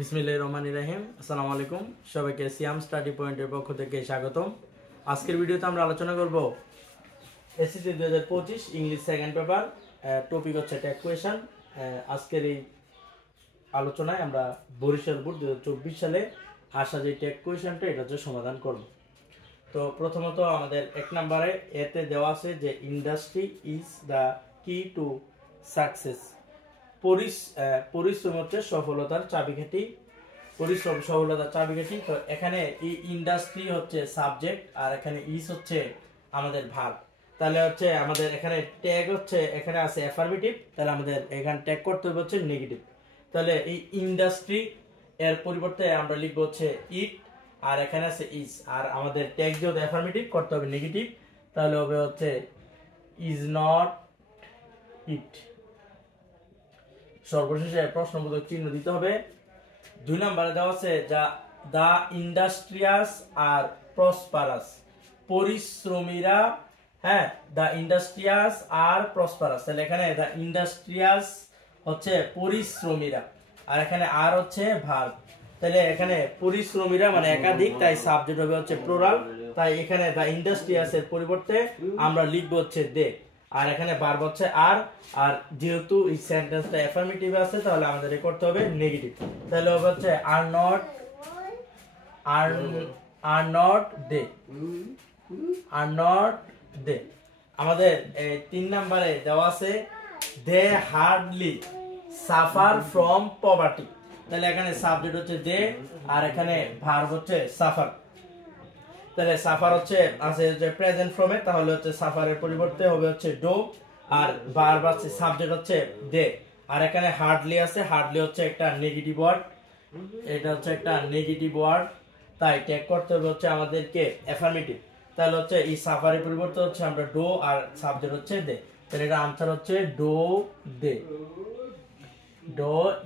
বিসমিল্লাহির রহমানির রহিম। আসসালামু আলাইকুম, সবাইকে সিয়াম স্টাডি পয়েন্টের পক্ষ থেকে স্বাগতম। আজকের ভিডিওতে আমরা আলোচনা করব SSC 2025 English second paper, topic হচ্ছে ট্যাগ কোয়েশন। আজকের এই আলোচনায় আমরা বরিশাল বোর্ড 2024 সালে আসা যে ট্যাগ কোয়েশনটা এটা হচ্ছে সমাধান করব। তো প্রথমত আমাদের এক নম্বরে এতে দেওয়া আছে যে ইন্ডাস্ট্রি ইজ দ্য কি টু সাকসেস। পরিশ্রম হচ্ছে সফলতার চাবিকাঠি। পরিশ্রম সফলতার চাবিকাঠি। তো এখানে এই ইন্ডাস্ট্রি হচ্ছে সাবজেক্ট আর এখানে ইজ হচ্ছে আমাদের ভার্ব। তাহলে হচ্ছে আমাদের এখানে ট্যাগ হচ্ছে এখানে আছে অ্যাফার্মেটিভ, তাহলে আমাদের এখানে ট্যাগ করতে হবে হচ্ছে নেগেটিভ। তাহলে এই ইন্ডাস্ট্রি এর পরিবর্তে আমরা লিখবো হচ্ছে ইট, আর এখানে আছে ইজ, আর আমাদের ট্যাগ যেহেতু অ্যাফার্মেটিভ করতে হবে নেগেটিভ, তাহলে হবে হচ্ছে ইজ নট ইট। সর্বশেষে প্রশ্নবোধক চিহ্ন দিতে হবে। 2 নম্বরে দেওয়া আছে দা ইন্ডাস্ট্রিয়াস আর প্রসপারাস। পরিশ্রমীরা, দা ইন্ডাস্ট্রিয়াস আর প্রসপারাস। তাহলে এখানে দা ইন্ডাস্ট্রিয়াস হচ্ছে পরিশ্রমীরা, আর এখানে আর হচ্ছে ভার্ব। তাহলে এখানে পরিশ্রমীরা মানে একাধিক, তাই সাবজেক্ট হবে হচ্ছে প্লুরাল। তাই এখানে দা ইন্ডাস্ট্রিয়াস এর পরিবর্তে আমরা লিখবো হচ্ছে দে, আর এখানে ভার্ব হচ্ছে আর। আর যেহেতু এই সেন্টেন্সটা অ্যাফার্মেটিভ আছে তাহলে আমাদের করতে হবে নেগেটিভ। তাহলে হবে হচ্ছে আর নট দে। আমাদের 3 নম্বরে দেওয়া আছে দে হার্ডলি সাফার ফ্রম পভার্টি। তাহলে এখানে সাবজেক্ট হচ্ছে দে আর এখানে ভার্ব হচ্ছে সাফার। তাহলে সাফার হচ্ছে আছে যে প্রেজেন্ট ফর্মে, তাহলে হচ্ছে সাফারের পরিবর্তে হবে হচ্ছে ডো, আর ভার্ব আছে সাবজেক্ট হচ্ছে দে, আর এখানে হার্ডলি আছে। হার্ডলি হচ্ছে একটা নেগেটিভ ওয়ার্ড, এটা হচ্ছে একটা নেগেটিভ ওয়ার্ড, তাই ট্যাগ করতে হবে হচ্ছে আমাদেরকে অ্যাফার্মেটিভ। তাহলে হচ্ছে এই সাফারের পরিবর্তে হচ্ছে আমরা ডো আর সাবজেক্ট হচ্ছে দে। তাহলে এটা আনসার হচ্ছে ডো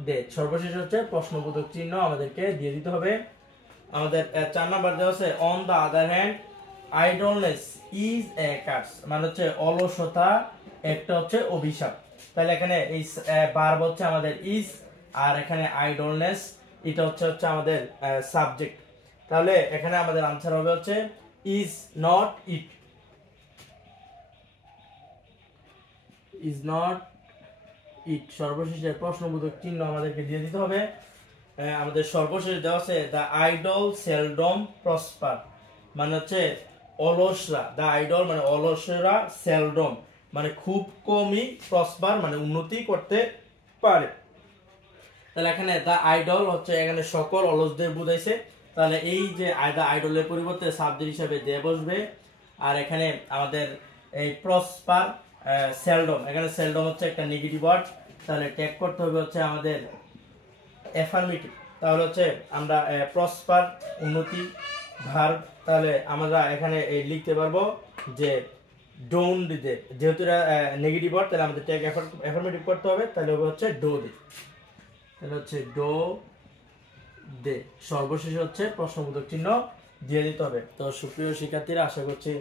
দে। সর্বশেষ হচ্ছে প্রশ্নবোধক চিহ্ন আমাদেরকে দিয়ে দিতে হবে। আমাদের 4 নাম্বার দেওয়া আছে on the other hand idleness is a curse, মানে হচ্ছে অলসতা একটা হচ্ছে অভিশাপ। তাহলে এখানে এই ভার্ব হচ্ছে আমাদের ইজ, আর এখানে আইডলনেস এটা হচ্ছে আমাদের সাবজেক্ট। তাহলে এখানে আমাদের আনসার হবে হচ্ছে ইজ নট ইট। সর্বশেষে প্রশ্নবোধক চিহ্ন আমাদেরকে দিয়ে দিতে হবে। আমাদের সর্বশেষ দেওয়া আছে দ্য আইডল সেলডম প্রসপার, মানে হচ্ছে অলসরা। দ্য আইডল মানে অলসরা, সেলডম মানে খুব কমই, প্রসপার মানে উন্নতি করতে পারে। তাহলে এখানে দ্য আইডল হচ্ছে এখানে সকল অলসদের বুঝাইছে। তাহলে এই যে দ্য আইডলের পরিবর্তে সাবজেক্ট হিসাবে দে বসবে, আর এখানে আমাদের এই প্রসপার সেলডম, এখানে সেলডম হচ্ছে একটা নেগেটিভ ওয়ার্ড, তাহলে ট্যাগ করতে হবে হচ্ছে আমাদের অ্যাফার্মেটিভ। তাহলে হচ্ছে আমরা প্রসপার উন্নতি ভার্ব, তাহলে আমরা এখানে লিখতে পারবো যে ডোন্ট দে, যেহেতু এটা নেগেটিভ ওয়ার্ড তাহলে আমাদের ট্যাগ অ্যাফার্মেটিভ করতে হবে, তাহলে হবে হচ্ছে ডো দে। তাহলে হচ্ছে ডো দে। সর্বশেষ হচ্ছে প্রশ্নবোধক চিহ্ন দিয়ে দিতে হবে। তো সুপ্রিয় শিক্ষার্থীরা, আশা করছি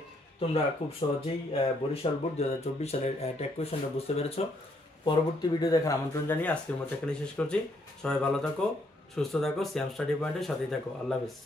তোমরা খুব সহজেই বরিশাল বোর্ড 2024 সালের ট্যাগ কোয়েশনটা বুঝতে পেরেছো। পরবর্তী ভিডিও দেখার আমন্ত্রণ জানিয়ে আজকের মতো এখানে শেষ করছি। সবাই ভালো থাকো, সুস্থ থাকো, সিয়াম স্টাডি পয়েন্টের সাথেই থাকো। আল্লাহ হাফেজ।